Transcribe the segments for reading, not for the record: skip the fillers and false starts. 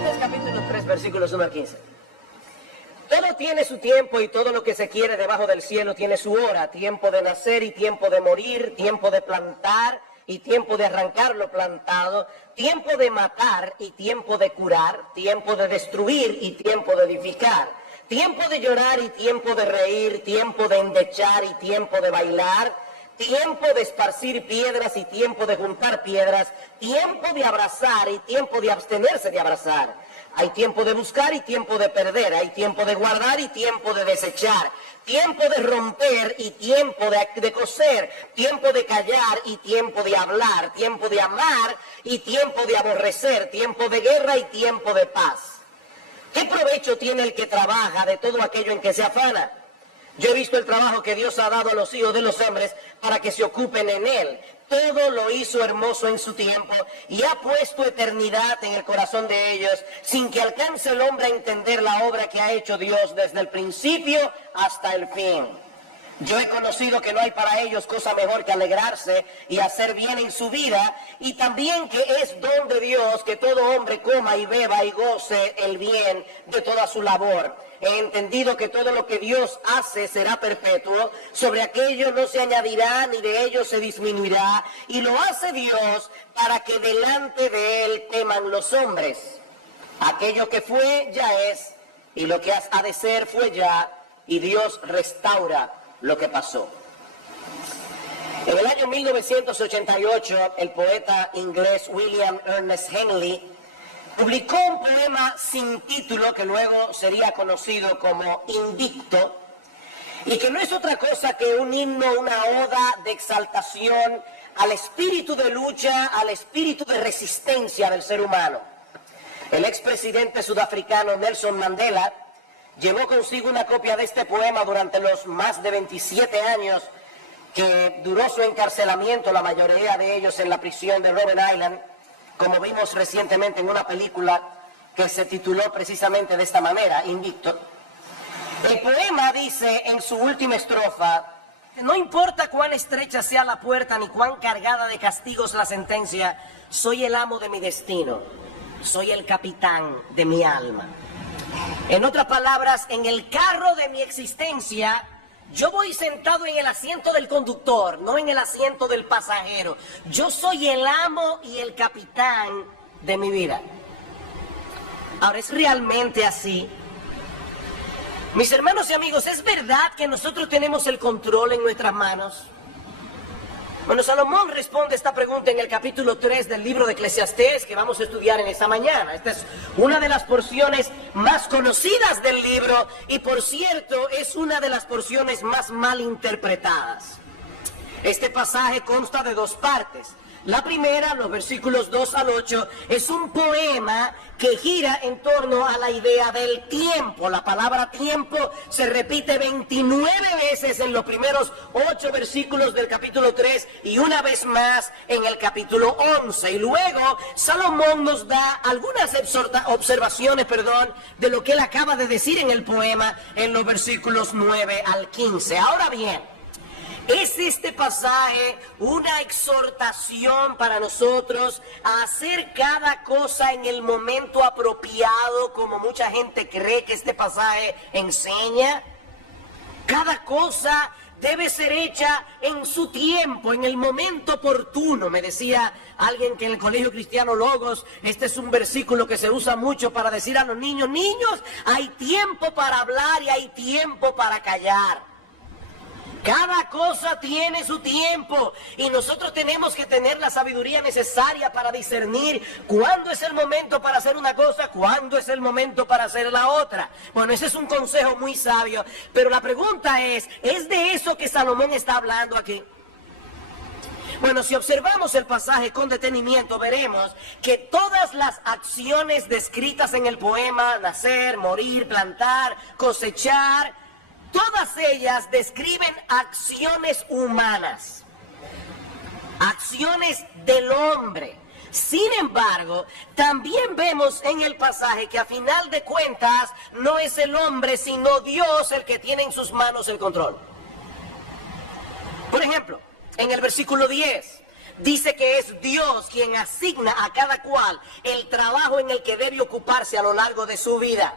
Eclesiastés capítulo 3, versículos 1 al 15. Todo tiene su tiempo y todo lo que se quiere debajo del cielo tiene su hora. Tiempo de nacer y tiempo de morir, tiempo de plantar y tiempo de arrancar lo plantado, tiempo de matar y tiempo de curar, tiempo de destruir y tiempo de edificar, tiempo de llorar y tiempo de reír, tiempo de endechar y tiempo de bailar, tiempo de esparcir piedras y tiempo de juntar piedras, tiempo de abrazar y tiempo de abstenerse de abrazar. Hay tiempo de buscar y tiempo de perder, hay tiempo de guardar y tiempo de desechar, tiempo de romper y tiempo de coser, tiempo de callar y tiempo de hablar, tiempo de amar y tiempo de aborrecer, tiempo de guerra y tiempo de paz. ¿Qué provecho tiene el que trabaja de todo aquello en que se afana? Yo he visto el trabajo que Dios ha dado a los hijos de los hombres para que se ocupen en él. Todo lo hizo hermoso en su tiempo y ha puesto eternidad en el corazón de ellos, sin que alcance el hombre a entender la obra que ha hecho Dios desde el principio hasta el fin. Yo he conocido que no hay para ellos cosa mejor que alegrarse y hacer bien en su vida, y también que es don de Dios que todo hombre coma y beba y goce el bien de toda su labor. He entendido que todo lo que Dios hace será perpetuo, sobre aquello no se añadirá ni de ello se disminuirá, y lo hace Dios para que delante de él teman los hombres. Aquello que fue ya es, y lo que ha de ser fue ya, y Dios restaura lo que pasó. En el año 1988, el poeta inglés William Ernest Henley publicó un poema sin título que luego sería conocido como Invicto, y que no es otra cosa que un himno, una oda de exaltación al espíritu de lucha, al espíritu de resistencia del ser humano. El expresidente sudafricano Nelson Mandela llevó consigo una copia de este poema durante los más de 27 años que duró su encarcelamiento, la mayoría de ellos en la prisión de Robben Island, como vimos recientemente en una película que se tituló precisamente de esta manera, Invicto. El poema dice en su última estrofa: no importa cuán estrecha sea la puerta ni cuán cargada de castigos la sentencia, soy el amo de mi destino, soy el capitán de mi alma. En otras palabras, en el carro de mi existencia, yo voy sentado en el asiento del conductor, no en el asiento del pasajero. Yo soy el amo y el capitán de mi vida. Ahora, ¿es realmente así? Mis hermanos y amigos, ¿es verdad que nosotros tenemos el control en nuestras manos? Bueno, Salomón responde esta pregunta en el capítulo 3 del libro de Eclesiastés, que vamos a estudiar en esta mañana. Esta es una de las porciones más conocidas del libro y, por cierto, es una de las porciones más mal interpretadas. Este pasaje consta de dos partes. La primera, los versículos 2 al 8, es un poema que gira en torno a la idea del tiempo. La palabra tiempo se repite 29 veces en los primeros 8 versículos del capítulo 3 y una vez más en el capítulo 11. Y luego Salomón nos da algunas observaciones, de lo que él acaba de decir en el poema en los versículos 9 al 15. Ahora bien, ¿es este pasaje una exhortación para nosotros a hacer cada cosa en el momento apropiado, como mucha gente cree que este pasaje enseña? Cada cosa debe ser hecha en su tiempo, en el momento oportuno. Me decía alguien que en el Colegio Cristiano Logos, este es un versículo que se usa mucho para decir a los niños: niños, hay tiempo para hablar y hay tiempo para callar. Cada cosa tiene su tiempo y nosotros tenemos que tener la sabiduría necesaria para discernir cuándo es el momento para hacer una cosa, cuándo es el momento para hacer la otra. Bueno, ese es un consejo muy sabio, pero la pregunta ¿es de eso que Salomón está hablando aquí? Bueno, si observamos el pasaje con detenimiento, veremos que todas las acciones descritas en el poema, nacer, morir, plantar, cosechar, todas ellas describen acciones humanas, acciones del hombre. Sin embargo, también vemos en el pasaje que a final de cuentas no es el hombre sino Dios el que tiene en sus manos el control. Por ejemplo, en el versículo 10, dice que es Dios quien asigna a cada cual el trabajo en el que debe ocuparse a lo largo de su vida.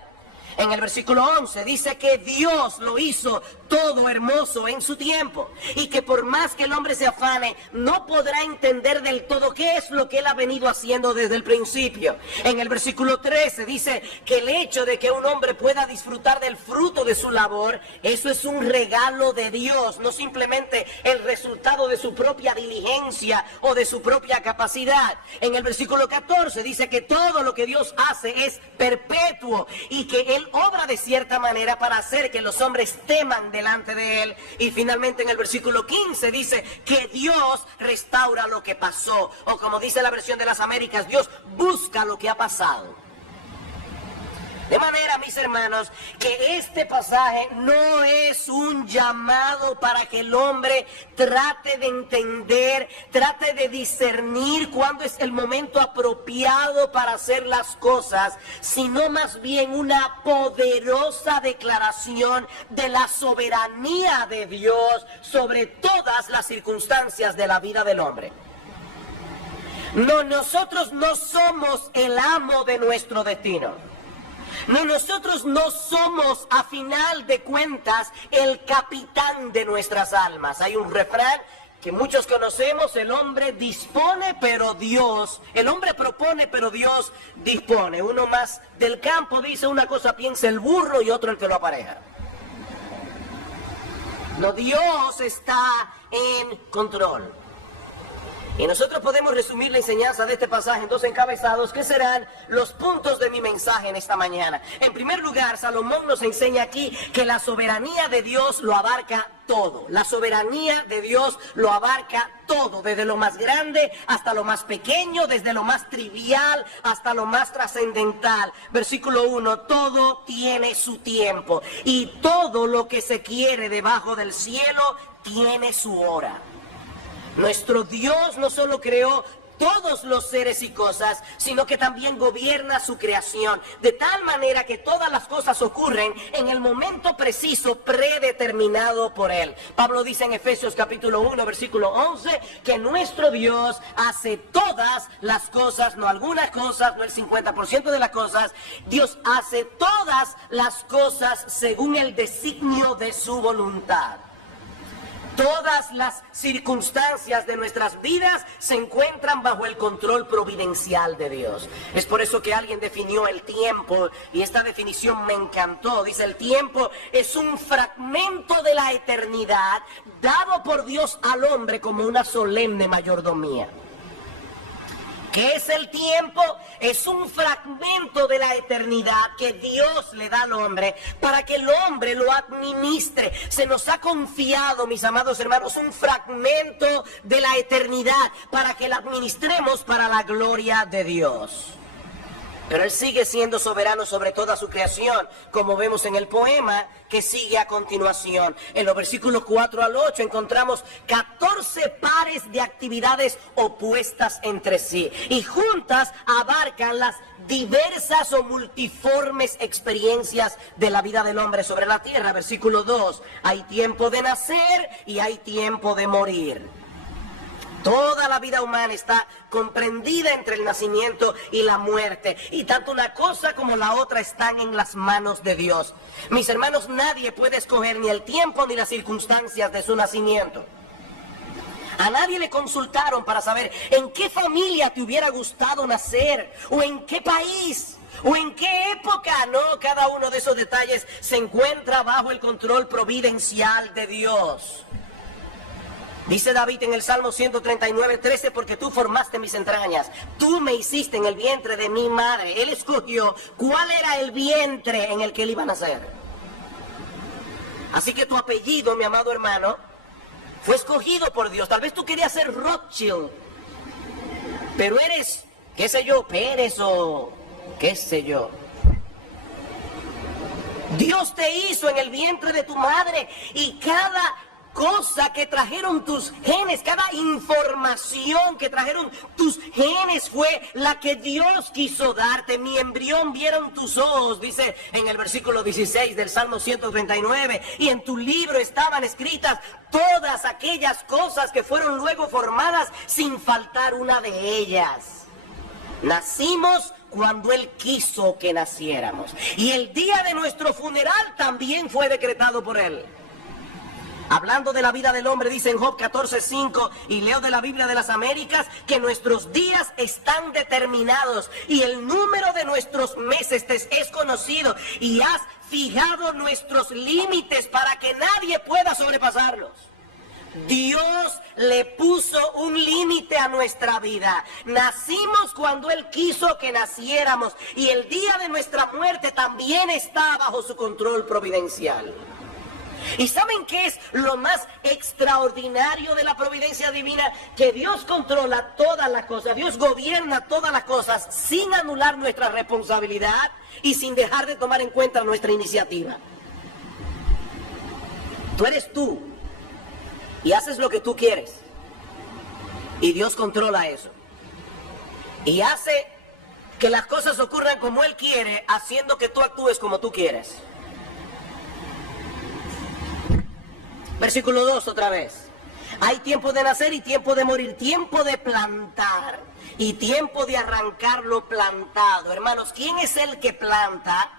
En el versículo 11 dice que Dios lo hizo todo hermoso en su tiempo y que por más que el hombre se afane, no podrá entender del todo qué es lo que él ha venido haciendo desde el principio. En el versículo 13 dice que el hecho de que un hombre pueda disfrutar del fruto de su labor, eso es un regalo de Dios, no simplemente el resultado de su propia diligencia o de su propia capacidad. En el versículo 14 dice que todo lo que Dios hace es perpetuo y que Él obra de cierta manera para hacer que los hombres teman delante de Él. Y finalmente en el versículo 15 dice que Dios restaura lo que pasó, o como dice la versión de las Américas, Dios busca lo que ha pasado. De manera, mis hermanos, que este pasaje no es un llamado para que el hombre trate de entender, trate de discernir cuándo es el momento apropiado para hacer las cosas, sino más bien una poderosa declaración de la soberanía de Dios sobre todas las circunstancias de la vida del hombre. No, nosotros no somos el amo de nuestro destino. No, nosotros no somos, a final de cuentas, el capitán de nuestras almas. Hay un refrán que muchos conocemos: el hombre dispone, pero Dios, el hombre propone, pero Dios dispone. Uno más del campo dice: una cosa piensa el burro y otro el que lo apareja. No, Dios está en control. Y nosotros podemos resumir la enseñanza de este pasaje en dos encabezados, que serán los puntos de mi mensaje en esta mañana. En primer lugar, Salomón nos enseña aquí que la soberanía de Dios lo abarca todo. La soberanía de Dios lo abarca todo, desde lo más grande hasta lo más pequeño, desde lo más trivial hasta lo más trascendental. Versículo 1, todo tiene su tiempo y todo lo que se quiere debajo del cielo tiene su hora. Nuestro Dios no solo creó todos los seres y cosas, sino que también gobierna su creación, de tal manera que todas las cosas ocurren en el momento preciso predeterminado por Él. Pablo dice en Efesios capítulo 1, versículo 11, que nuestro Dios hace todas las cosas, no algunas cosas, no el 50% de las cosas. Dios hace todas las cosas según el designio de su voluntad. Todas las circunstancias de nuestras vidas se encuentran bajo el control providencial de Dios. Es por eso que alguien definió el tiempo, y esta definición me encantó. Dice: el tiempo es un fragmento de la eternidad dado por Dios al hombre como una solemne mayordomía. ¿Qué es el tiempo? Es un fragmento de la eternidad que Dios le da al hombre para que el hombre lo administre. Se nos ha confiado, mis amados hermanos, un fragmento de la eternidad para que la administremos para la gloria de Dios. Pero Él sigue siendo soberano sobre toda su creación, como vemos en el poema que sigue a continuación. En los versículos 4 al 8 encontramos 14 pares de actividades opuestas entre sí y juntas abarcan las diversas o multiformes experiencias de la vida del hombre sobre la tierra. Versículo 2, hay tiempo de nacer y hay tiempo de morir. Toda la vida humana está comprendida entre el nacimiento y la muerte. Y tanto una cosa como la otra están en las manos de Dios. Mis hermanos, nadie puede escoger ni el tiempo ni las circunstancias de su nacimiento. A nadie le consultaron para saber en qué familia te hubiera gustado nacer, o en qué país, o en qué época. No, cada uno de esos detalles se encuentra bajo el control providencial de Dios. Dice David en el Salmo 139:13, porque tú formaste mis entrañas, tú me hiciste en el vientre de mi madre. Él escogió cuál era el vientre en el que él iba a nacer. Así que tu apellido, mi amado hermano, fue escogido por Dios. Tal vez tú querías ser Rothschild, pero eres, qué sé yo, Pérez o qué sé yo. Dios te hizo en el vientre de tu madre y cada cosa que trajeron tus genes, cada información que trajeron tus genes fue la que Dios quiso darte. Mi embrión vieron tus ojos, dice en el versículo 16 del Salmo 139, y en tu libro estaban escritas todas aquellas cosas que fueron luego formadas sin faltar una de ellas. Nacimos cuando Él quiso que naciéramos. Y el día de nuestro funeral también fue decretado por Él. Hablando de la vida del hombre, dice en Job 14:5, y leo de la Biblia de las Américas, que nuestros días están determinados y el número de nuestros meses te es conocido, y has fijado nuestros límites para que nadie pueda sobrepasarlos. Dios le puso un límite a nuestra vida. Nacimos cuando Él quiso que naciéramos, y el día de nuestra muerte también está bajo su control providencial. ¿Y saben qué es lo más extraordinario de la providencia divina? Que Dios controla todas las cosas, Dios gobierna todas las cosas sin anular nuestra responsabilidad y sin dejar de tomar en cuenta nuestra iniciativa. Tú eres tú y haces lo que tú quieres, y Dios controla eso y hace que las cosas ocurran como Él quiere, haciendo que tú actúes como tú quieres. Versículo 2 otra vez. Hay tiempo de nacer y tiempo de morir, tiempo de plantar y tiempo de arrancar lo plantado. Hermanos, ¿quién es el que planta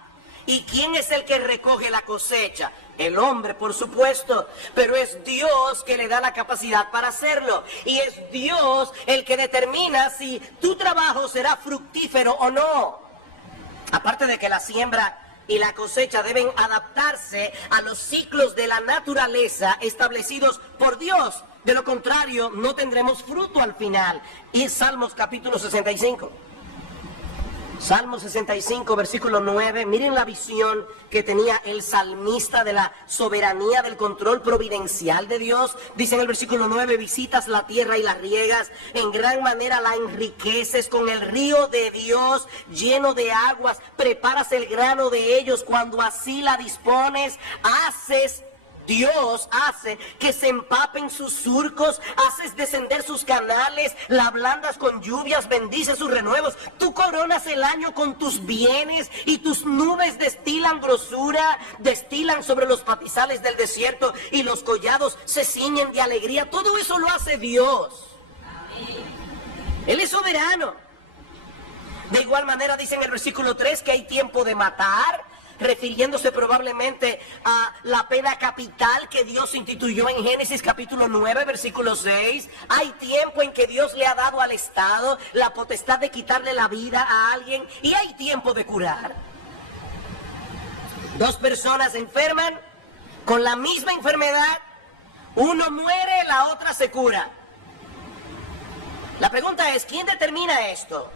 y quién es el que recoge la cosecha? El hombre, por supuesto, pero es Dios que le da la capacidad para hacerlo. Y es Dios el que determina si tu trabajo será fructífero o no. Aparte de que la siembra y la cosecha deben adaptarse a los ciclos de la naturaleza establecidos por Dios. De lo contrario, no tendremos fruto al final. Y Salmos capítulo 65. Salmo 65, versículo 9, miren la visión que tenía el salmista de la soberanía, del control providencial de Dios. Dice en el versículo 9, visitas la tierra y la riegas, en gran manera la enriqueces con el río de Dios lleno de aguas, preparas el grano de ellos cuando así la dispones, Dios hace que se empapen sus surcos, haces descender sus canales, la ablandas con lluvias, bendices sus renuevos. Tú coronas el año con tus bienes y tus nubes destilan grosura, destilan sobre los pastizales del desierto y los collados se ciñen de alegría. Todo eso lo hace Dios. Él es soberano. De igual manera dice en el versículo 3 que hay tiempo de matar, refiriéndose probablemente a la pena capital que Dios instituyó en Génesis capítulo 9, versículo 6. Hay tiempo en que Dios le ha dado al Estado la potestad de quitarle la vida a alguien, y hay tiempo de curar. Dos personas enferman con la misma enfermedad, uno muere, la otra se cura. La pregunta es, ¿quién determina esto?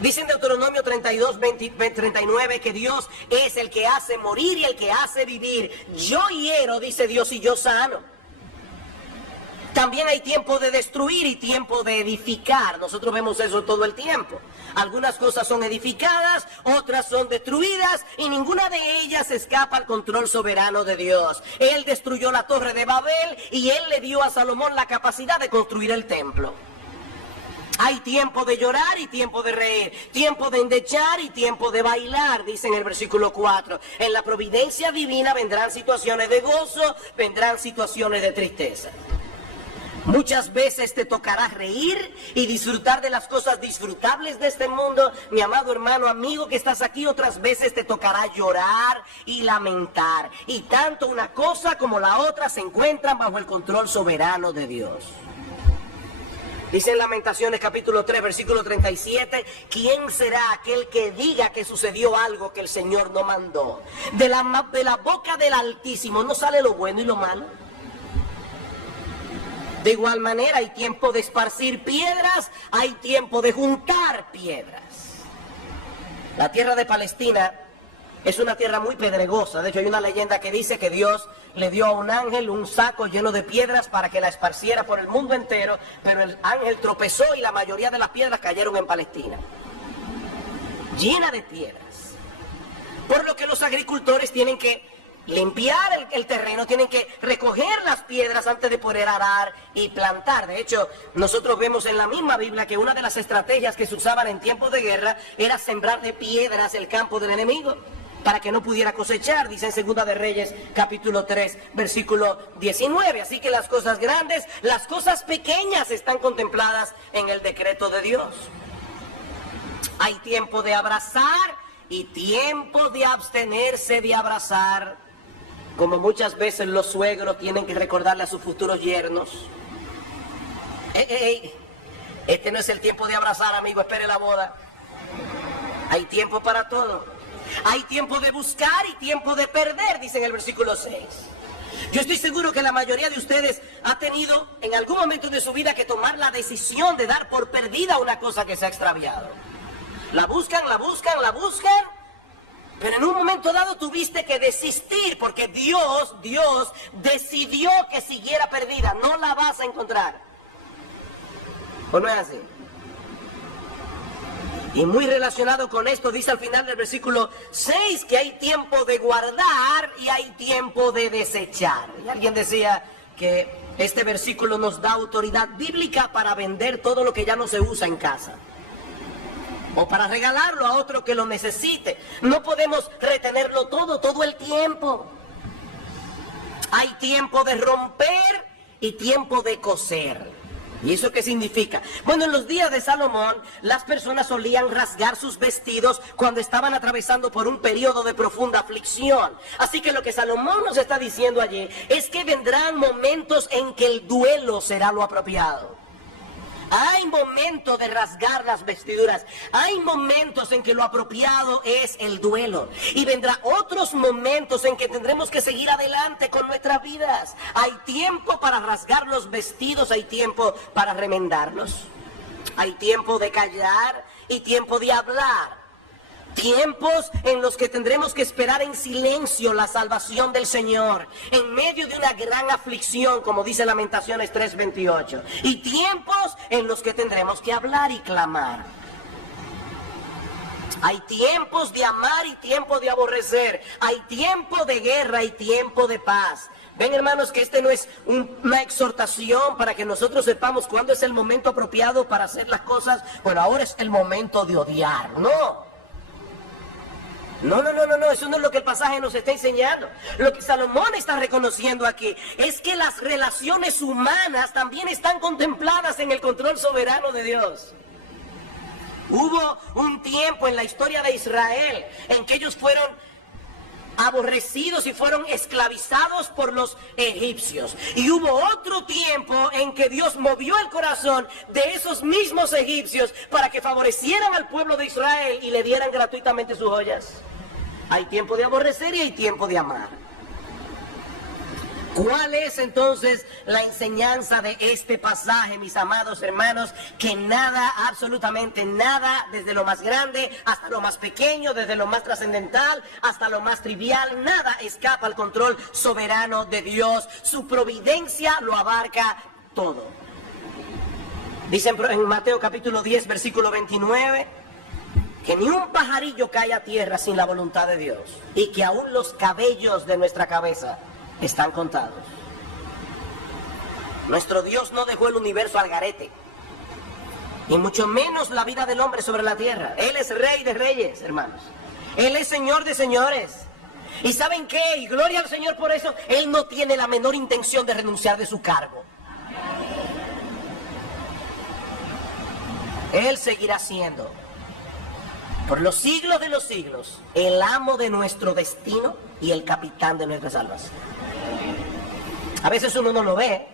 Dice en Deuteronomio 32, 39 que Dios es el que hace morir y el que hace vivir. Yo hiero, dice Dios, y yo sano. También hay tiempo de destruir y tiempo de edificar. Nosotros vemos eso todo el tiempo. Algunas cosas son edificadas, otras son destruidas, y ninguna de ellas escapa al control soberano de Dios. Él destruyó la torre de Babel y Él le dio a Salomón la capacidad de construir el templo. Hay tiempo de llorar y tiempo de reír, tiempo de endechar y tiempo de bailar, dice en el versículo 4. En la providencia divina vendrán situaciones de gozo, vendrán situaciones de tristeza. Muchas veces te tocará reír y disfrutar de las cosas disfrutables de este mundo, mi amado hermano, amigo que estás aquí. Otras veces te tocará llorar y lamentar. Y tanto una cosa como la otra se encuentran bajo el control soberano de Dios. Dice en Lamentaciones capítulo 3, versículo 37, ¿quién será aquel que diga que sucedió algo que el Señor no mandó? De la boca del Altísimo no sale lo bueno y lo malo. De igual manera hay tiempo de esparcir piedras, hay tiempo de juntar piedras. La tierra de Palestina es una tierra muy pedregosa. De hecho hay una leyenda que dice que Dios le dio a un ángel un saco lleno de piedras para que la esparciera por el mundo entero, pero el ángel tropezó y la mayoría de las piedras cayeron en Palestina, llena de piedras. Por lo que los agricultores tienen que limpiar el terreno, tienen que recoger las piedras antes de poder arar y plantar. De hecho, nosotros vemos en la misma Biblia que una de las estrategias que se usaban en tiempos de guerra era sembrar de piedras el campo del enemigo para que no pudiera cosechar, dice en Segunda de Reyes, capítulo 3, versículo 19. Así que las cosas grandes, las cosas pequeñas están contempladas en el decreto de Dios. Hay tiempo de abrazar y tiempo de abstenerse de abrazar. Como muchas veces los suegros tienen que recordarle a sus futuros yernos. Este no es el tiempo de abrazar, amigo, espere la boda. Hay tiempo para todo. Hay tiempo de buscar y tiempo de perder, dice en el versículo 6. Yo estoy seguro que la mayoría de ustedes ha tenido en algún momento de su vida que tomar la decisión de dar por perdida una cosa que se ha extraviado. La buscan, pero en un momento dado tuviste que desistir porque Dios decidió que siguiera perdida. No la vas a encontrar. ¿O no es así? Y muy relacionado con esto, dice al final del versículo 6 que hay tiempo de guardar y hay tiempo de desechar. Y alguien decía que este versículo nos da autoridad bíblica para vender todo lo que ya no se usa en casa, o para regalarlo a otro que lo necesite. No podemos retenerlo todo el tiempo. Hay tiempo de romper y tiempo de coser. ¿Y eso qué significa? Bueno, en los días de Salomón, las personas solían rasgar sus vestidos cuando estaban atravesando por un periodo de profunda aflicción. Así que lo que Salomón nos está diciendo allí es que vendrán momentos en que el duelo será lo apropiado. Hay momentos de rasgar las vestiduras. Hay momentos en que lo apropiado es el duelo. Y vendrá otros momentos en que tendremos que seguir adelante con nuestras vidas. Hay tiempo para rasgar los vestidos, hay tiempo para remendarlos. Hay tiempo de callar y tiempo de hablar. Tiempos en los que tendremos que esperar en silencio la salvación del Señor, en medio de una gran aflicción, como dice Lamentaciones 3:28. Y tiempos en los que tendremos que hablar y clamar. Hay tiempos de amar y tiempo de aborrecer. Hay tiempo de guerra y tiempo de paz. Ven, hermanos, que este no es una exhortación para que nosotros sepamos cuándo es el momento apropiado para hacer las cosas. Bueno, ahora es el momento de odiar. No, eso no es lo que el pasaje nos está enseñando. Lo que Salomón está reconociendo aquí es que las relaciones humanas también están contempladas en el control soberano de Dios. Hubo un tiempo en la historia de Israel en que ellos fueron aborrecidos y fueron esclavizados por los egipcios. Y hubo otro tiempo en que Dios movió el corazón de esos mismos egipcios para que favorecieran al pueblo de Israel y le dieran gratuitamente sus joyas. Hay tiempo de aborrecer y hay tiempo de amar. ¿Cuál es entonces la enseñanza de este pasaje, mis amados hermanos? Que nada, absolutamente nada, desde lo más grande hasta lo más pequeño, desde lo más trascendental hasta lo más trivial, nada escapa al control soberano de Dios. Su providencia lo abarca todo. Dice en Mateo capítulo 10, versículo 29, que ni un pajarillo cae a tierra sin la voluntad de Dios, y que aún los cabellos de nuestra cabeza están contados. Nuestro Dios no dejó el universo al garete, y mucho menos la vida del hombre sobre la tierra. Él es Rey de reyes, hermanos. Él es Señor de señores. ¿Y saben qué? Y gloria al Señor por eso. Él no tiene la menor intención de renunciar de su cargo. Él seguirá siendo, por los siglos de los siglos, el amo de nuestro destino y el capitán de nuestra salvación. A veces uno no lo ve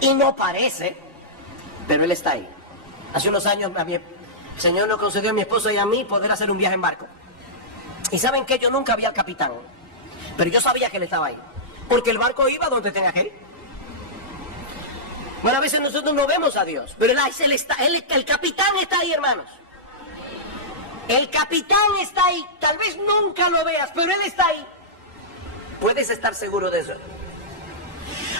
y no parece, pero Él está ahí. Hace unos años el Señor nos concedió a mi esposa y a mí poder hacer un viaje en barco. Y saben que yo nunca vi al capitán, pero yo sabía que Él estaba ahí, porque el barco iba donde tenía que ir. Bueno, a veces nosotros no vemos a Dios, pero el capitán está ahí, hermanos. El capitán está ahí. Tal vez nunca lo veas, pero Él está ahí. Puedes estar seguro de eso.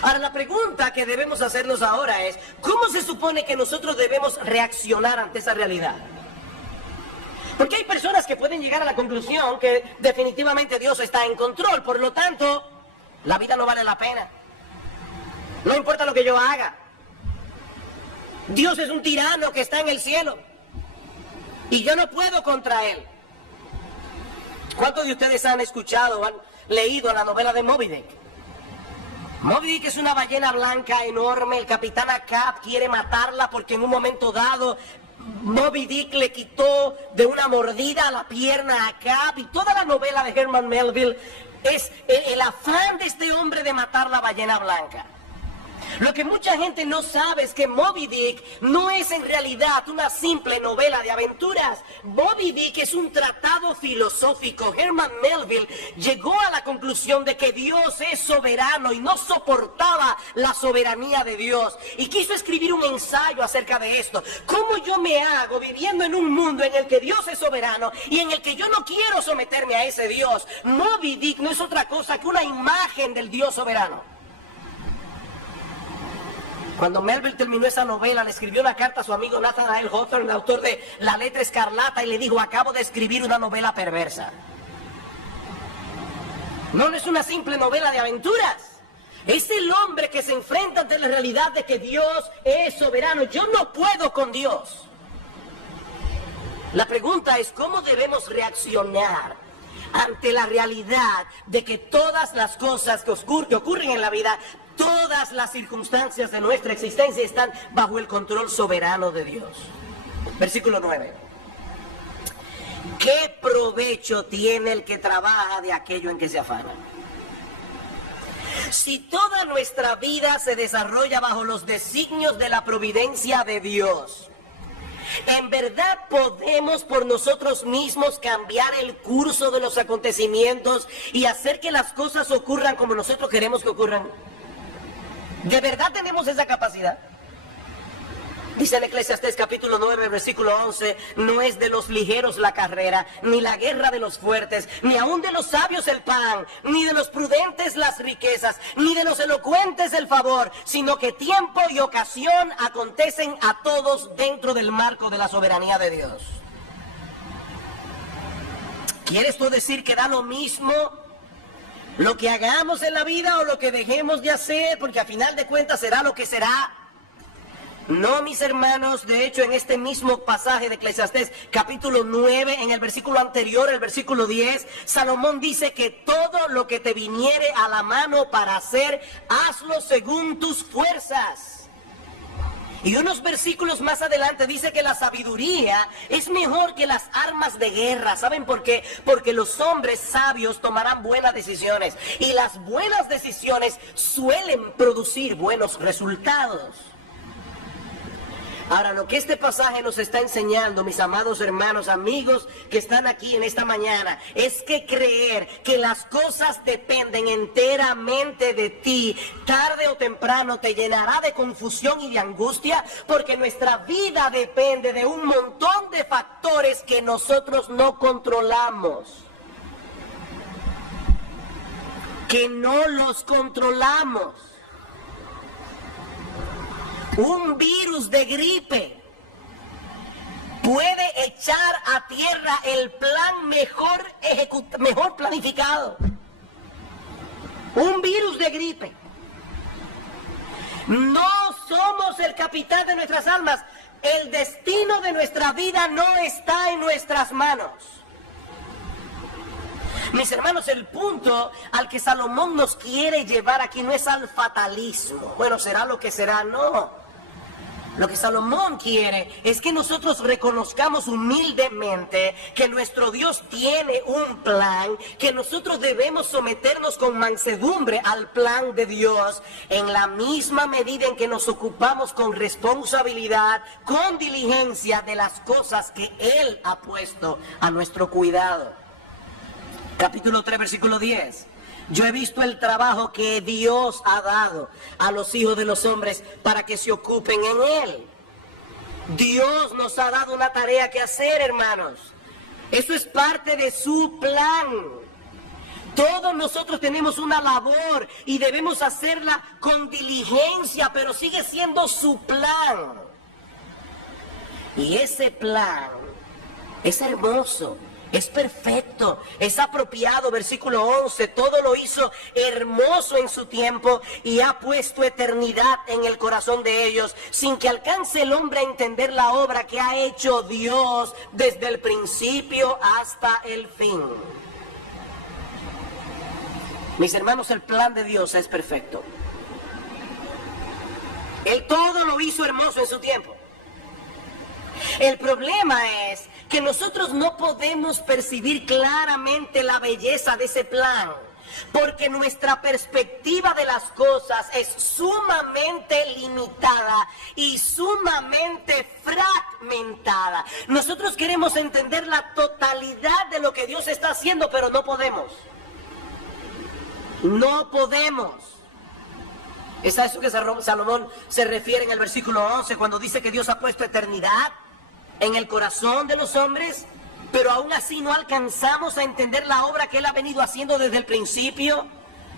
Ahora, la pregunta que debemos hacernos ahora es: ¿cómo se supone que nosotros debemos reaccionar ante esa realidad? Porque hay personas que que pueden llegar a la conclusión que definitivamente Dios está en control. Por lo tanto, la vida no vale la pena. No importa lo que yo haga. Dios es un tirano que está en el cielo. Y yo no puedo contra él. ¿Cuántos de ustedes han escuchado o han leído la novela de Moby Dick? Moby Dick es una ballena blanca enorme. El capitán Ahab quiere matarla porque en un momento dado Moby Dick le quitó de una mordida la pierna a Ahab. Y toda la novela de Herman Melville es el afán de este hombre de matar la ballena blanca. Lo que mucha gente no sabe es que Moby Dick no es en realidad una simple novela de aventuras. Moby Dick es un tratado filosófico. Herman Melville llegó a la conclusión de que Dios es soberano y no soportaba la soberanía de Dios. Y quiso escribir un ensayo acerca de esto. ¿Cómo yo me hago viviendo en un mundo en el que Dios es soberano y en el que yo no quiero someterme a ese Dios? Moby Dick no es otra cosa que una imagen del Dios soberano. Cuando Melville terminó esa novela, le escribió una carta a su amigo Nathaniel Hawthorne, el autor de La Letra Escarlata, y le dijo: acabo de escribir una novela perversa. No es una simple novela de aventuras. Es el hombre que se enfrenta ante la realidad de que Dios es soberano. Yo no puedo con Dios. La pregunta es: ¿cómo debemos reaccionar ante la realidad de que todas las cosas que ocurren en la vida, todas las circunstancias de nuestra existencia están bajo el control soberano de Dios? Versículo 9. ¿Qué provecho tiene el que trabaja de aquello en que se afana? Si toda nuestra vida se desarrolla bajo los designios de la providencia de Dios, ¿en verdad podemos por nosotros mismos cambiar el curso de los acontecimientos y hacer que las cosas ocurran como nosotros queremos que ocurran? ¿De verdad tenemos esa capacidad? Dice en Eclesiastés capítulo 9, versículo 11, no es de los ligeros la carrera, ni la guerra de los fuertes, ni aun de los sabios el pan, ni de los prudentes las riquezas, ni de los elocuentes el favor, sino que tiempo y ocasión acontecen a todos dentro del marco de la soberanía de Dios. ¿Quiere esto decir que da lo mismo lo que hagamos en la vida o lo que dejemos de hacer? Porque a final de cuentas será lo que será. No, mis hermanos. De hecho, en este mismo pasaje de Eclesiastés, capítulo 9, en el versículo anterior, el versículo 10, Salomón dice que todo lo que te viniere a la mano para hacer, hazlo según tus fuerzas. Y unos versículos más adelante dice que la sabiduría es mejor que las armas de guerra. ¿Saben por qué? Porque los hombres sabios tomarán buenas decisiones. Y las buenas decisiones suelen producir buenos resultados. Ahora, lo que este pasaje nos está enseñando, mis amados hermanos, amigos que están aquí en esta mañana, es que creer que las cosas dependen enteramente de ti, tarde o temprano te llenará de confusión y de angustia, porque nuestra vida depende de un montón de factores que nosotros no controlamos, que no los controlamos. Un virus de gripe puede echar a tierra el plan mejor planificado. Un virus de gripe. No somos el capitán de nuestras almas. El destino de nuestra vida no está en nuestras manos. Mis hermanos, el punto al que Salomón nos quiere llevar aquí no es al fatalismo. Bueno, será lo que será, no. Lo que Salomón quiere es que nosotros reconozcamos humildemente que nuestro Dios tiene un plan, que nosotros debemos someternos con mansedumbre al plan de Dios, en la misma medida en que nos ocupamos con responsabilidad, con diligencia de las cosas que Él ha puesto a nuestro cuidado. Capítulo 3, versículo 10. Yo he visto el trabajo que Dios ha dado a los hijos de los hombres para que se ocupen en él. Dios nos ha dado una tarea que hacer, hermanos. Eso es parte de su plan. Todos nosotros tenemos una labor y debemos hacerla con diligencia, pero sigue siendo su plan. Y ese plan es hermoso. Es perfecto, es apropiado, versículo 11, todo lo hizo hermoso en su tiempo y ha puesto eternidad en el corazón de ellos, sin que alcance el hombre a entender la obra que ha hecho Dios desde el principio hasta el fin. Mis hermanos, el plan de Dios es perfecto. Él todo lo hizo hermoso en su tiempo. El problema es que nosotros no podemos percibir claramente la belleza de ese plan, porque nuestra perspectiva de las cosas es sumamente limitada y sumamente fragmentada. Nosotros queremos entender la totalidad de lo que Dios está haciendo, pero no podemos. No podemos. ¿Es a eso que Salomón se refiere en el versículo 11 cuando dice que Dios ha puesto eternidad en el corazón de los hombres, pero aún así no alcanzamos a entender la obra que Él ha venido haciendo desde el principio?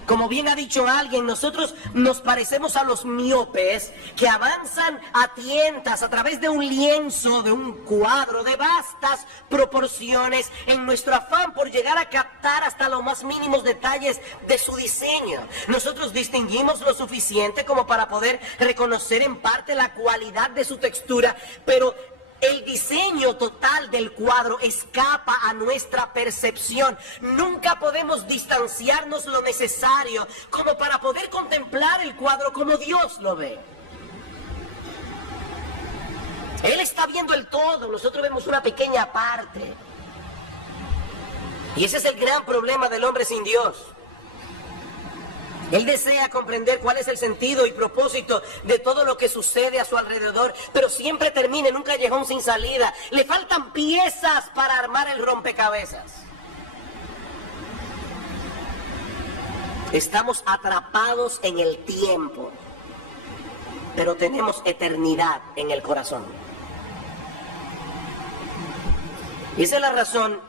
Como bien ha dicho alguien, nosotros nos parecemos a los miopes que avanzan a tientas a través de un lienzo, de un cuadro de vastas proporciones, en nuestro afán por llegar a captar hasta los más mínimos detalles de su diseño. Nosotros distinguimos lo suficiente como para poder reconocer en parte la cualidad de su textura, pero el diseño total del cuadro escapa a nuestra percepción. Nunca podemos distanciarnos lo necesario como para poder contemplar el cuadro como Dios lo ve. Él está viendo el todo, nosotros vemos una pequeña parte. Y ese es el gran problema del hombre sin Dios. Él desea comprender cuál es el sentido y propósito de todo lo que sucede a su alrededor, pero siempre termina en un callejón sin salida. Le faltan piezas para armar el rompecabezas. Estamos atrapados en el tiempo, pero tenemos eternidad en el corazón. Y esa es la razón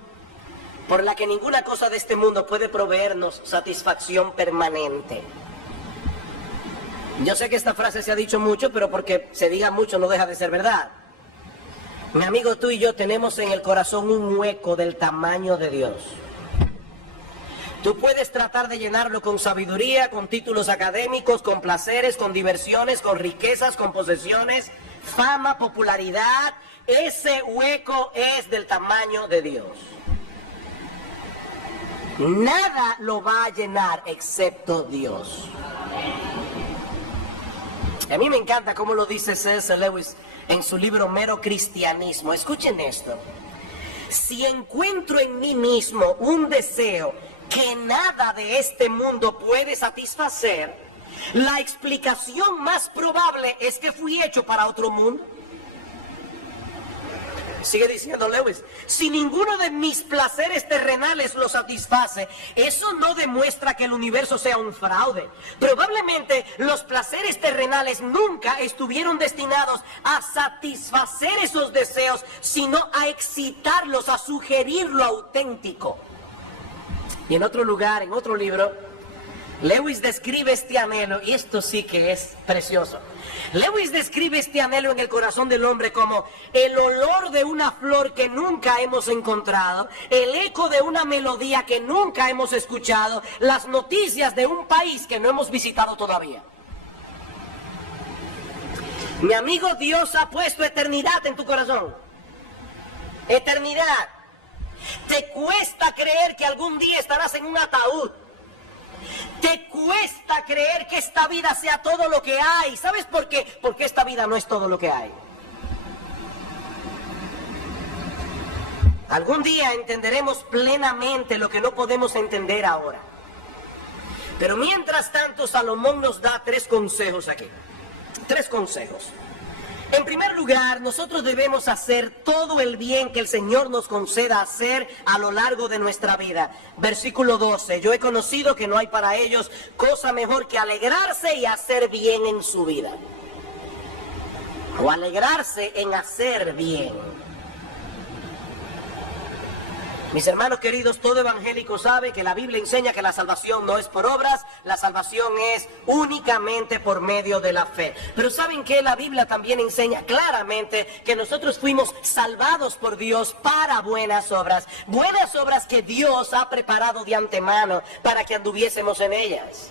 por la que ninguna cosa de este mundo puede proveernos satisfacción permanente. Yo sé que esta frase se ha dicho mucho, pero porque se diga mucho no deja de ser verdad. Mi amigo, tú y yo tenemos en el corazón un hueco del tamaño de Dios. Tú puedes tratar de llenarlo con sabiduría, con títulos académicos, con placeres, con diversiones, con riquezas, con posesiones, fama, popularidad. Ese hueco es del tamaño de Dios. Nada lo va a llenar excepto Dios. A mí me encanta cómo lo dice C.S. Lewis en su libro Mero Cristianismo. Escuchen esto. Si encuentro en mí mismo un deseo que nada de este mundo puede satisfacer, la explicación más probable es que fui hecho para otro mundo. Sigue diciendo Lewis, si ninguno de mis placeres terrenales lo satisface, eso no demuestra que el universo sea un fraude. Probablemente los placeres terrenales nunca estuvieron destinados a satisfacer esos deseos, sino a excitarlos, a sugerir lo auténtico. Y en otro lugar, en otro libro, Lewis describe este anhelo, y esto sí que es precioso. Lewis describe este anhelo en el corazón del hombre como el olor de una flor que nunca hemos encontrado, el eco de una melodía que nunca hemos escuchado, las noticias de un país que no hemos visitado todavía. Mi amigo, Dios ha puesto eternidad en tu corazón. Eternidad. Te cuesta creer que algún día estarás en un ataúd. Te cuesta creer que esta vida sea todo lo que hay. ¿Sabes por qué? Porque esta vida no es todo lo que hay. Algún día entenderemos plenamente lo que no podemos entender ahora. Pero mientras tanto, Salomón nos da 3 consejos aquí. 3 consejos. En primer lugar, nosotros debemos hacer todo el bien que el Señor nos conceda hacer a lo largo de nuestra vida. Versículo 12, yo he conocido que no hay para ellos cosa mejor que alegrarse y hacer bien en su vida. O alegrarse en hacer bien. Mis hermanos queridos, todo evangélico sabe que la Biblia enseña que la salvación no es por obras, la salvación es únicamente por medio de la fe. Pero ¿saben qué? La Biblia también enseña claramente que nosotros fuimos salvados por Dios para buenas obras que Dios ha preparado de antemano para que anduviésemos en ellas.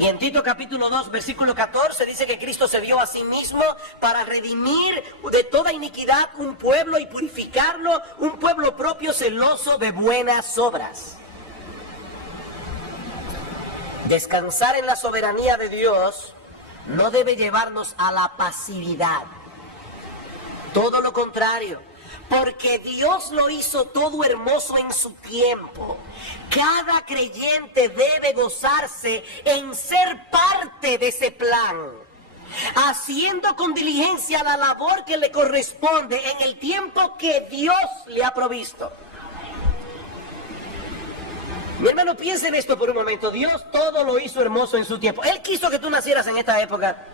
Y en Tito capítulo 2, versículo 14, dice que Cristo se dio a sí mismo para redimir de toda iniquidad un pueblo y purificarlo, un pueblo propio celoso de buenas obras. Descansar en la soberanía de Dios no debe llevarnos a la pasividad. Todo lo contrario. Porque Dios lo hizo todo hermoso en su tiempo. Cada creyente debe gozarse en ser parte de ese plan, haciendo con diligencia la labor que le corresponde en el tiempo que Dios le ha provisto. Mi hermano, piensa en esto por un momento. Dios todo lo hizo hermoso en su tiempo. Él quiso que tú nacieras en esta época.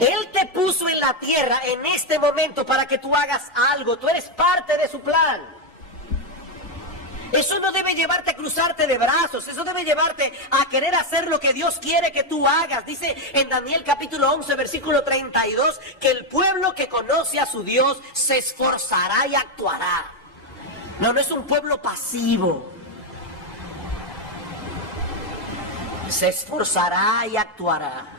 Él te puso en la tierra en este momento para que tú hagas algo. Tú eres parte de su plan. Eso no debe llevarte a cruzarte de brazos. Eso debe llevarte a querer hacer lo que Dios quiere que tú hagas. Dice en Daniel capítulo 11, versículo 32, que el pueblo que conoce a su Dios se esforzará y actuará. No es un pueblo pasivo. Se esforzará y actuará.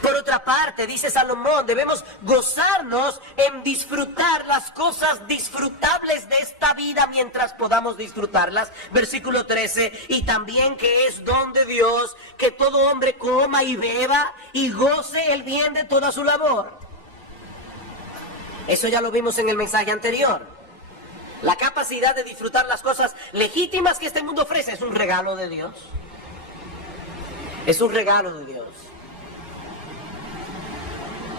Por otra parte, dice Salomón, debemos gozarnos en disfrutar las cosas disfrutables de esta vida mientras podamos disfrutarlas. Versículo 13, y también que es don de Dios que todo hombre coma y beba y goce el bien de toda su labor. Eso ya lo vimos en el mensaje anterior. La capacidad de disfrutar las cosas legítimas que este mundo ofrece es un regalo de Dios. Es un regalo de Dios.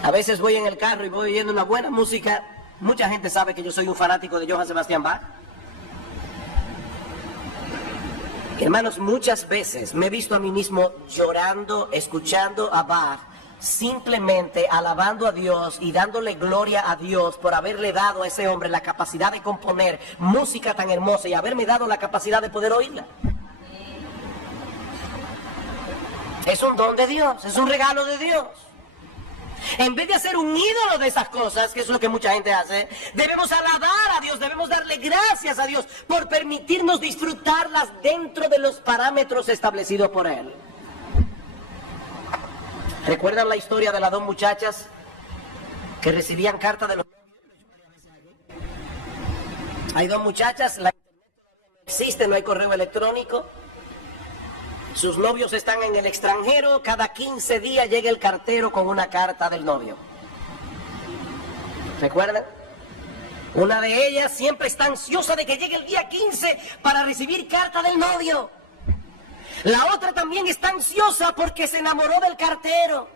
A veces voy en el carro y voy oyendo una buena música. Mucha gente sabe que yo soy un fanático de Johann Sebastian Bach. Hermanos, muchas veces me he visto a mí mismo llorando, escuchando a Bach, simplemente alabando a Dios y dándole gloria a Dios por haberle dado a ese hombre la capacidad de componer música tan hermosa y haberme dado la capacidad de poder oírla. Es un don de Dios, es un regalo de Dios. En vez de hacer un ídolo de esas cosas, que es lo que mucha gente hace, debemos alabar a Dios, debemos darle gracias a Dios por permitirnos disfrutarlas dentro de los parámetros establecidos por Él. ¿Recuerdan la historia de las dos muchachas que recibían cartas de los novios? Hay dos muchachas, la internet todavía no existe, no hay correo electrónico. Sus novios están en el extranjero, cada 15 días llega el cartero con una carta del novio. ¿Recuerdan? Una de ellas siempre está ansiosa de que llegue el día 15 para recibir carta del novio. La otra también está ansiosa porque se enamoró del cartero.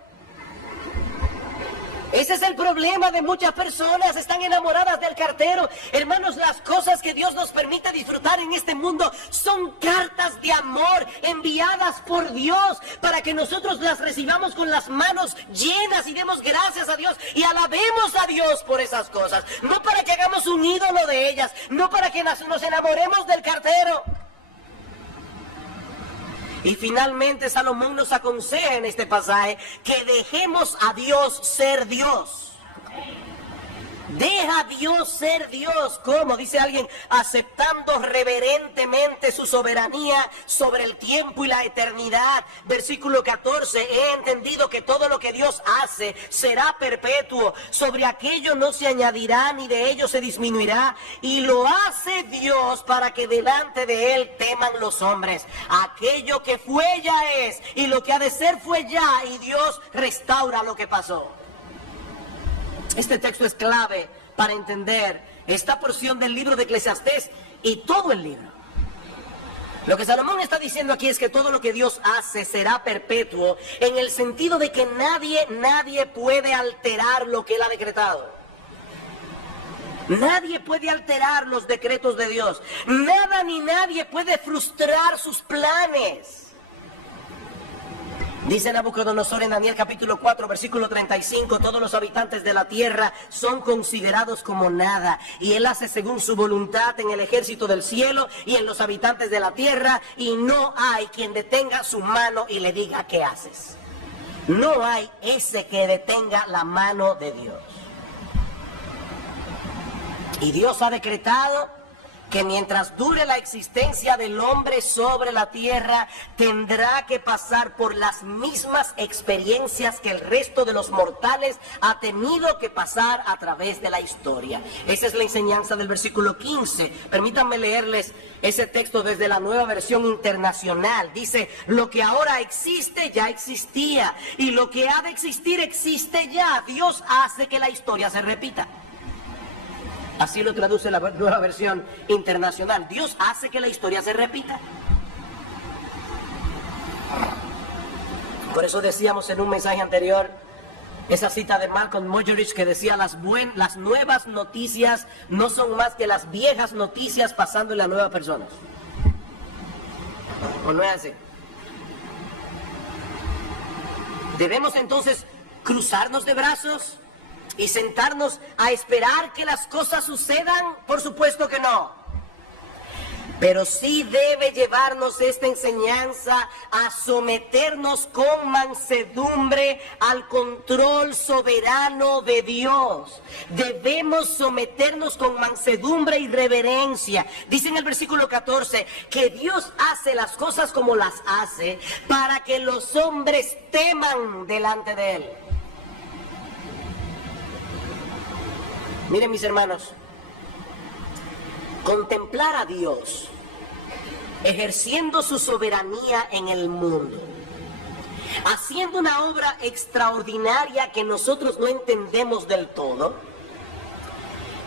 Ese es el problema de muchas personas, están enamoradas del cartero. Hermanos, las cosas que Dios nos permite disfrutar en este mundo son cartas de amor enviadas por Dios para que nosotros las recibamos con las manos llenas y demos gracias a Dios y alabemos a Dios por esas cosas. No para que hagamos un ídolo de ellas, no para que nos enamoremos del cartero. Y finalmente Salomón nos aconseja en este pasaje que dejemos a Dios ser Dios. Deja a Dios ser Dios. ¿Cómo? Dice alguien, aceptando reverentemente su soberanía sobre el tiempo y la eternidad. Versículo 14, he entendido que todo lo que Dios hace será perpetuo. Sobre aquello no se añadirá ni de ello se disminuirá. Y lo hace Dios para que delante de Él teman los hombres. Aquello que fue ya es y lo que ha de ser fue ya y Dios restaura lo que pasó. Este texto es clave para entender esta porción del libro de Eclesiastés y todo el libro. Lo que Salomón está diciendo aquí es que todo lo que Dios hace será perpetuo en el sentido de que nadie puede alterar lo que Él ha decretado. Nadie puede alterar los decretos de Dios. Nada ni nadie puede frustrar sus planes. Dice Nabucodonosor en Daniel capítulo 4, versículo 35, todos los habitantes de la tierra son considerados como nada, y él hace según su voluntad en el ejército del cielo y en los habitantes de la tierra, y no hay quien detenga su mano y le diga ¿qué haces? No hay ese que detenga la mano de Dios. Y Dios ha decretado que mientras dure la existencia del hombre sobre la tierra, tendrá que pasar por las mismas experiencias que el resto de los mortales ha tenido que pasar a través de la historia. Esa es la enseñanza del versículo 15. Permítanme leerles ese texto desde la Nueva Versión Internacional. Dice, lo que ahora existe ya existía, y lo que ha de existir existe ya. Dios hace que la historia se repita. Así lo traduce la Nueva Versión Internacional. Dios hace que la historia se repita. Por eso decíamos en un mensaje anterior, esa cita de Malcolm Muggeridge que decía, las nuevas noticias no son más que las viejas noticias pasando en las nuevas personas. ¿O no es así? Debemos entonces cruzarnos de brazos y sentarnos a esperar que las cosas sucedan. Por supuesto que no. Pero sí debe llevarnos esta enseñanza a someternos con mansedumbre al control soberano de Dios. Debemos someternos con mansedumbre y reverencia. Dice en el versículo 14 que Dios hace las cosas como las hace para que los hombres teman delante de Él. Miren, mis hermanos, contemplar a Dios ejerciendo su soberanía en el mundo, haciendo una obra extraordinaria que nosotros no entendemos del todo,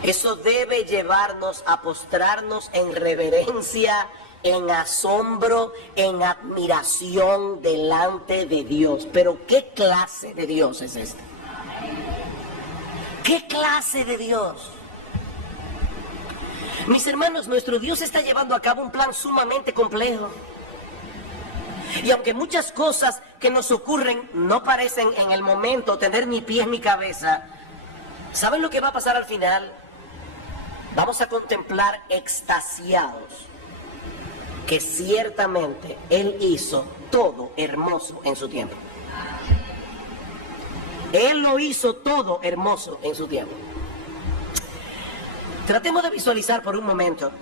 eso debe llevarnos a postrarnos en reverencia, en asombro, en admiración delante de Dios. Pero ¿qué clase de Dios es este? ¿Qué clase de Dios? Mis hermanos, nuestro Dios está llevando a cabo un plan sumamente complejo. Y aunque muchas cosas que nos ocurren no parecen en el momento tener ni pies ni cabeza, ¿saben lo que va a pasar al final? Vamos a contemplar extasiados que ciertamente Él hizo todo hermoso en su tiempo. Él lo hizo todo hermoso en su tiempo. Tratemos de visualizar por un momento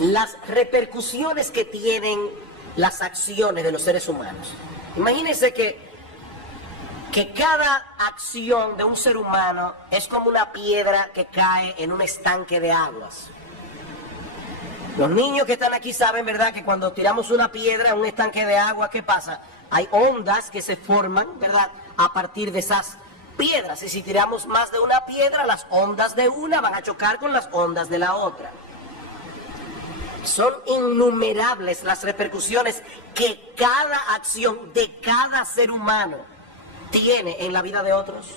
las repercusiones que tienen las acciones de los seres humanos. Imagínense que cada acción de un ser humano es como una piedra que cae en un estanque de aguas. Los niños que están aquí saben, ¿verdad?, que cuando tiramos una piedra en un estanque de agua, ¿qué pasa? Hay ondas que se forman, ¿verdad?, a partir de esas piedras. Y si tiramos más de una piedra, las ondas de una van a chocar con las ondas de la otra. Son innumerables las repercusiones que cada acción de cada ser humano tiene en la vida de otros.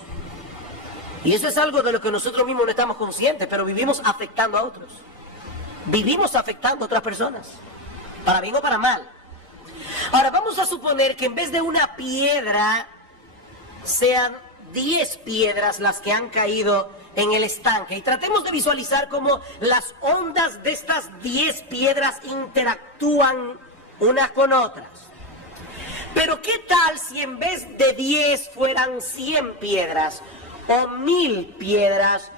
Y eso es algo de lo que nosotros mismos no estamos conscientes, pero vivimos afectando a otros. Vivimos afectando a otras personas, para bien o para mal. Ahora vamos a suponer que en vez de una piedra sean 10 piedras las que han caído en el estanque, y tratemos de visualizar cómo las ondas de estas 10 piedras interactúan unas con otras. Pero ¿qué tal si en vez de 10 fueran 100 piedras, o 1000 piedras,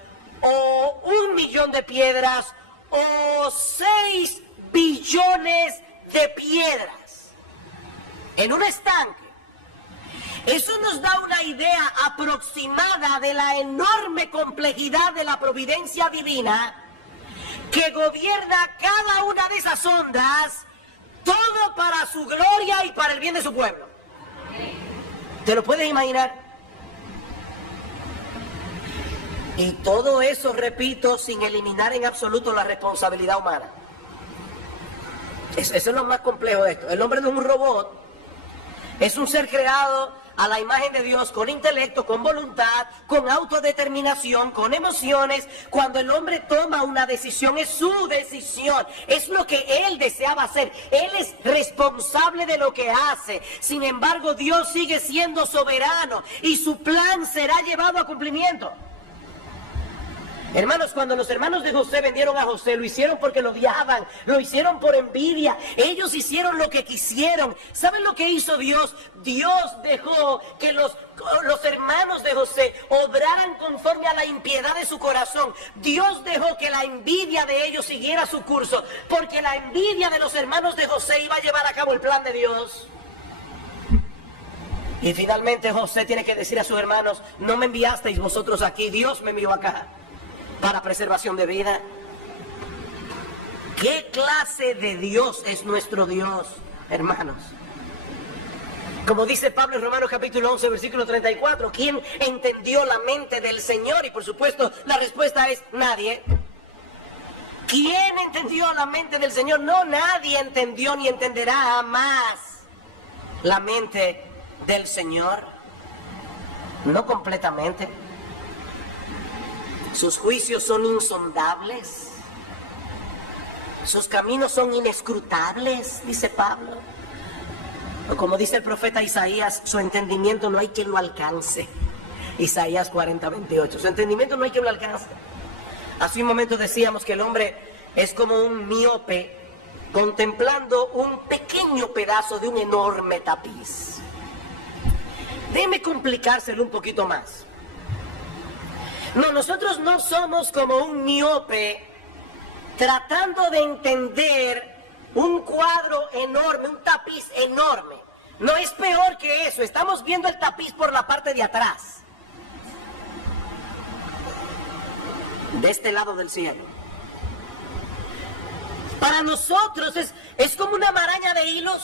o 1.000.000 de piedras, o 6 billones de piedras en un estanque? Eso nos da una idea aproximada de la enorme complejidad de la providencia divina que gobierna cada una de esas ondas, todo para su gloria y para el bien de su pueblo. ¿Te lo puedes imaginar? Y todo eso, repito, sin eliminar en absoluto la responsabilidad humana. Eso es lo más complejo de esto. El hombre no es un robot, es un ser creado a la imagen de Dios con intelecto, con voluntad, con autodeterminación, con emociones. Cuando el hombre toma una decisión, es su decisión, es lo que él deseaba hacer. Él es responsable de lo que hace. Sin embargo, Dios sigue siendo soberano y su plan será llevado a cumplimiento. Hermanos, cuando los hermanos de José vendieron a José, lo hicieron porque lo odiaban, lo hicieron por envidia. Ellos hicieron lo que quisieron. ¿Saben lo que hizo Dios? Dios dejó que los hermanos de José obraran conforme a la impiedad de su corazón. Dios dejó que la envidia de ellos siguiera su curso, porque la envidia de los hermanos de José iba a llevar a cabo el plan de Dios. Y finalmente José tiene que decir a sus hermanos: no me enviasteis vosotros aquí, Dios me envió acá para preservación de vida. ¿Qué clase de Dios es nuestro Dios, hermanos? Como dice Pablo en Romanos capítulo 11, versículo 34, ¿quién entendió la mente del Señor? Y por supuesto, la respuesta es nadie. ¿Quién entendió la mente del Señor? No, nadie entendió ni entenderá jamás la mente del Señor. No completamente. Sus juicios son insondables. Sus caminos son inescrutables, dice Pablo. O como dice el profeta Isaías, su entendimiento no hay quien lo alcance. Isaías 40, 28. Su entendimiento no hay quien lo alcance. Hace un momento decíamos que el hombre es como un miope contemplando un pequeño pedazo de un enorme tapiz. Déjeme complicárselo un poquito más. No, nosotros no somos como un miope tratando de entender un cuadro enorme, un tapiz enorme. No, es peor que eso. Estamos viendo el tapiz por la parte de atrás, de este lado del cielo. Para nosotros es como una maraña de hilos.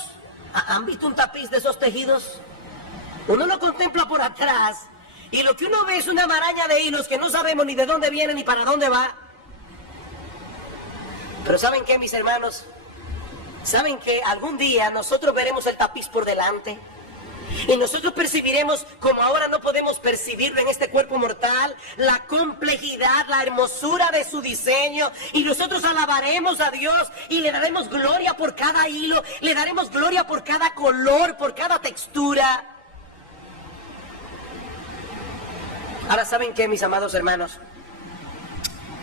¿Han visto un tapiz de esos tejidos? Uno lo contempla por atrás y lo que uno ve es una maraña de hilos que no sabemos ni de dónde viene ni para dónde va. Pero ¿saben qué, mis hermanos? ¿Saben que algún día nosotros veremos el tapiz por delante? Y nosotros percibiremos, como ahora no podemos percibirlo en este cuerpo mortal, la complejidad, la hermosura de su diseño. Y nosotros alabaremos a Dios y le daremos gloria por cada hilo, le daremos gloria por cada color, por cada textura. Ahora, ¿saben qué, mis amados hermanos?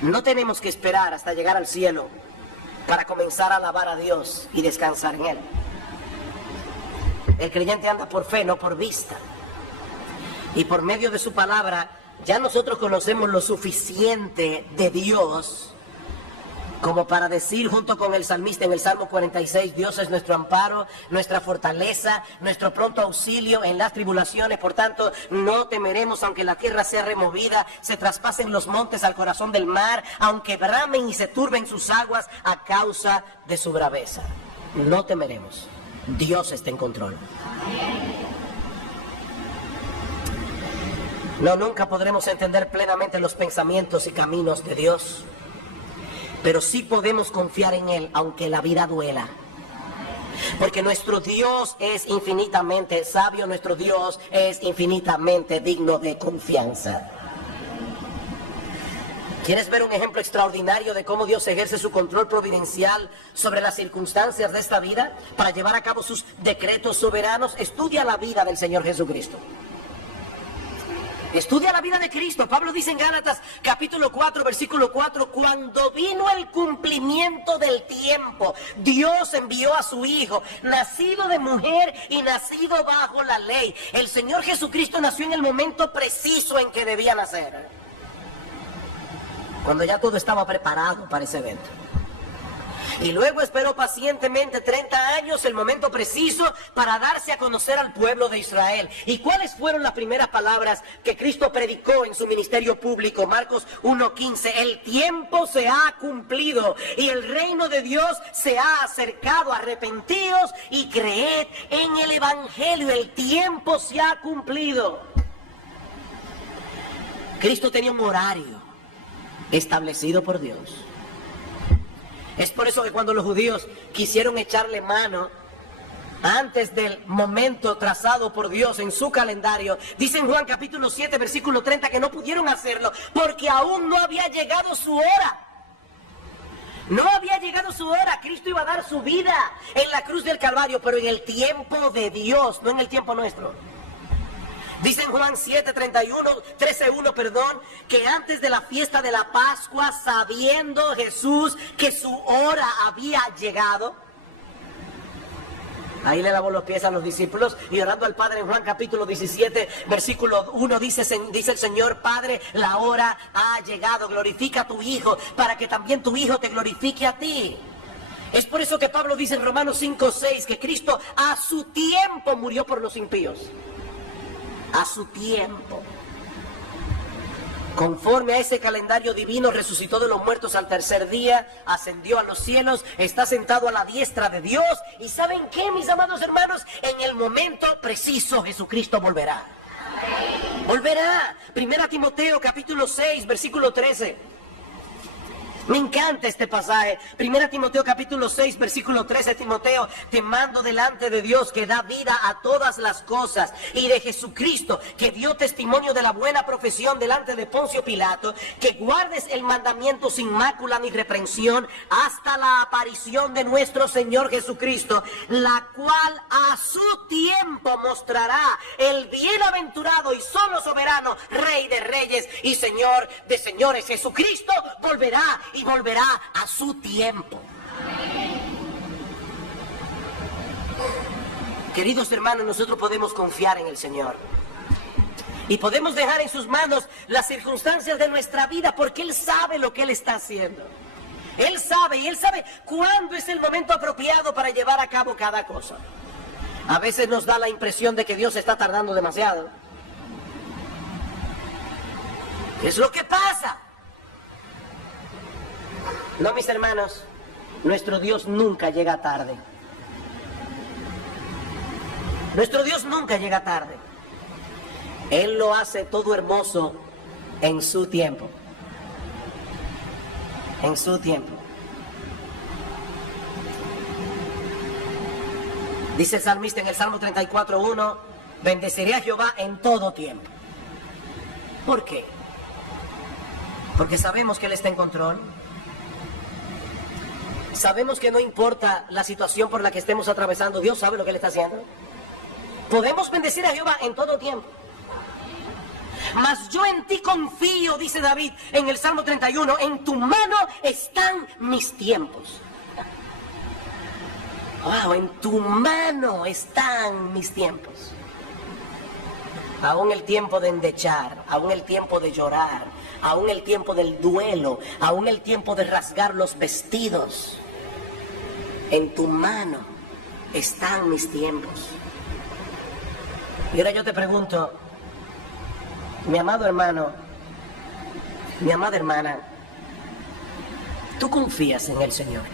No tenemos que esperar hasta llegar al cielo para comenzar a alabar a Dios y descansar en Él. El creyente anda por fe, no por vista. Y por medio de su palabra, ya nosotros conocemos lo suficiente de Dios como para decir junto con el salmista en el Salmo 46, Dios es nuestro amparo, nuestra fortaleza, nuestro pronto auxilio en las tribulaciones. Por tanto, no temeremos aunque la tierra sea removida, se traspasen los montes al corazón del mar, aunque bramen y se turben sus aguas a causa de su braveza. No temeremos. Dios está en control. No, nunca podremos entender plenamente los pensamientos y caminos de Dios, pero sí podemos confiar en Él, aunque la vida duela. Porque nuestro Dios es infinitamente sabio, nuestro Dios es infinitamente digno de confianza. ¿Quieres ver un ejemplo extraordinario de cómo Dios ejerce su control providencial sobre las circunstancias de esta vida para llevar a cabo sus decretos soberanos? Estudia la vida del Señor Jesucristo. Estudia la vida de Cristo. Pablo dice en Gálatas capítulo 4, versículo 4, cuando vino el cumplimiento del tiempo, Dios envió a su Hijo, nacido de mujer y nacido bajo la ley. El Señor Jesucristo nació en el momento preciso en que debía nacer, cuando ya todo estaba preparado para ese evento. Y luego esperó pacientemente 30 años, el momento preciso para darse a conocer al pueblo de Israel. ¿Y cuáles fueron las primeras palabras que Cristo predicó en su ministerio público? Marcos 1:15, el tiempo se ha cumplido y el reino de Dios se ha acercado. Arrepentíos y creed en el Evangelio, el tiempo se ha cumplido. Cristo tenía un horario establecido por Dios. Es por eso que cuando los judíos quisieron echarle mano antes del momento trazado por Dios en su calendario. Dice en Juan capítulo 7, versículo 30, que no pudieron hacerlo porque aún no había llegado su hora. No había llegado su hora. Cristo iba a dar su vida en la cruz del Calvario, pero en el tiempo de Dios, no en el tiempo nuestro. Dice en Juan 13:1, que antes de la fiesta de la Pascua, sabiendo Jesús que su hora había llegado, ahí le lavó los pies a los discípulos y orando al Padre en Juan capítulo 17, versículo 1, dice el Señor: Padre, la hora ha llegado, glorifica a tu Hijo, para que también tu Hijo te glorifique a ti. Es por eso que Pablo dice en Romanos 5:6 que Cristo a su tiempo murió por los impíos. A su tiempo. Conforme a ese calendario divino, resucitó de los muertos al tercer día, ascendió a los cielos, está sentado a la diestra de Dios. ¿Y saben qué, mis amados hermanos? En el momento preciso Jesucristo volverá. Volverá. 1 Timoteo capítulo 6, versículo 13. Me encanta este pasaje. 1 Timoteo capítulo 6, versículo 13. Timoteo, te mando delante de Dios, que da vida a todas las cosas, y de Jesucristo, que dio testimonio de la buena profesión delante de Poncio Pilato, que guardes el mandamiento sin mácula ni reprensión hasta la aparición de nuestro Señor Jesucristo, la cual a su tiempo mostrará el bienaventurado y solo soberano Rey de reyes y Señor de señores. Jesucristo volverá, y volverá a su tiempo. Queridos hermanos, nosotros podemos confiar en el Señor y podemos dejar en sus manos las circunstancias de nuestra vida, porque Él sabe lo que Él está haciendo. Él sabe, y Él sabe cuándo es el momento apropiado para llevar a cabo cada cosa. A veces nos da la impresión de que Dios está tardando demasiado. ¿Qué es lo que pasa? No, mis hermanos, nuestro Dios nunca llega tarde. Nuestro Dios nunca llega tarde. Él lo hace todo hermoso en su tiempo. En su tiempo. Dice el salmista en el Salmo 34:1, bendeciré a Jehová en todo tiempo. ¿Por qué? Porque sabemos que Él está en control. Sabemos que no importa la situación por la que estemos atravesando, Dios sabe lo que Él está haciendo. Podemos bendecir a Jehová en todo tiempo. Mas yo en ti confío, dice David en el Salmo 31, en tu mano están mis tiempos. Wow, en tu mano están mis tiempos. Aún el tiempo de endechar, aún el tiempo de llorar, aún el tiempo del duelo, aún el tiempo de rasgar los vestidos. En tu mano están mis tiempos. Y ahora yo te pregunto, mi amado hermano, mi amada hermana, ¿tú confías en el Señor?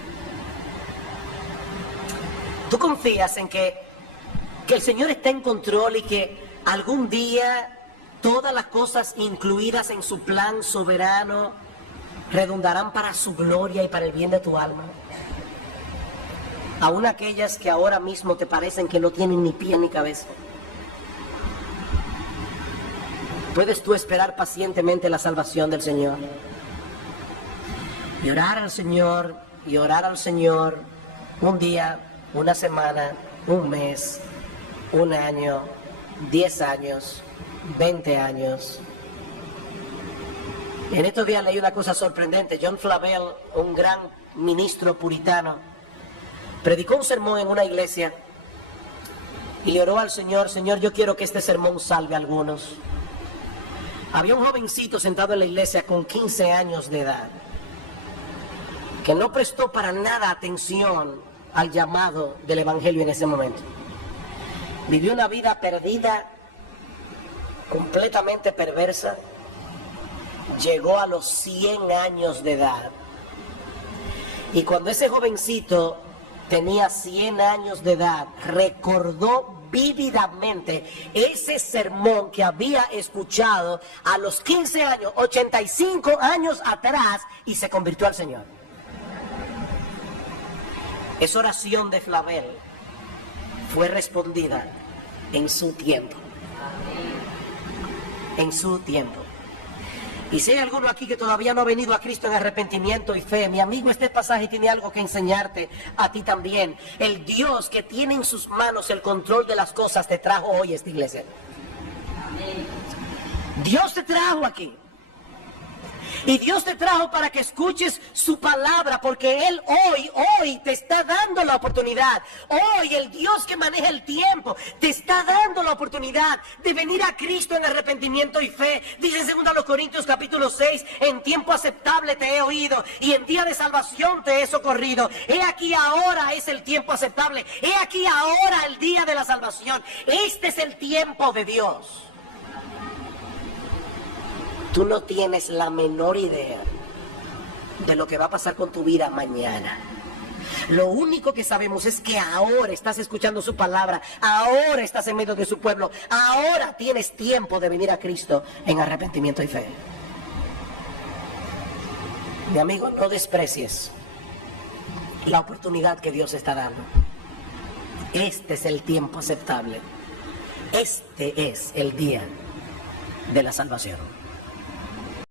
¿Tú confías en que el Señor está en control y que algún día todas las cosas incluidas en su plan soberano redundarán para su gloria y para el bien de tu alma? Aún aquellas que ahora mismo te parecen que no tienen ni pie ni cabeza. ¿Puedes tú esperar pacientemente la salvación del Señor? Y orar al Señor, y orar al Señor un día, una semana, un mes, un año, 10 años, 20 años. En estos días leí una cosa sorprendente. John Flavel, un gran ministro puritano, predicó un sermón en una iglesia y le oró al Señor: Señor, yo quiero que este sermón salve a algunos. Había un jovencito sentado en la iglesia con 15 años de edad que no prestó para nada atención al llamado del evangelio en ese momento. Vivió una vida perdida, completamente perversa. Llegó a los 100 años de edad. Y cuando ese jovencito tenía 100 años de edad, recordó vívidamente ese sermón que había escuchado a los 15 años, 85 años atrás, y se convirtió al Señor. Es oración de Flavel. fue respondida en su tiempo. En su tiempo. Y si hay alguno aquí que todavía no ha venido a Cristo en arrepentimiento y fe, mi amigo, este pasaje tiene algo que enseñarte a ti también. El Dios que tiene en sus manos el control de las cosas te trajo hoy a esta iglesia. Dios te trajo aquí. Y Dios te trajo para que escuches su palabra, porque Él hoy te está dando la oportunidad. Hoy el Dios que maneja el tiempo te está dando la oportunidad de venir a Cristo en arrepentimiento y fe. Dice en 2 Corintios capítulo 6, en tiempo aceptable te he oído y en día de salvación te he socorrido. He aquí ahora es el tiempo aceptable. He aquí ahora el día de la salvación. Este es el tiempo de Dios. Tú no tienes la menor idea de lo que va a pasar con tu vida mañana. Lo único que sabemos es que ahora estás escuchando su palabra, ahora estás en medio de su pueblo, ahora tienes tiempo de venir a Cristo en arrepentimiento y fe. Mi amigo, no desprecies la oportunidad que Dios está dando. Este es el tiempo aceptable. Este es el día de la salvación.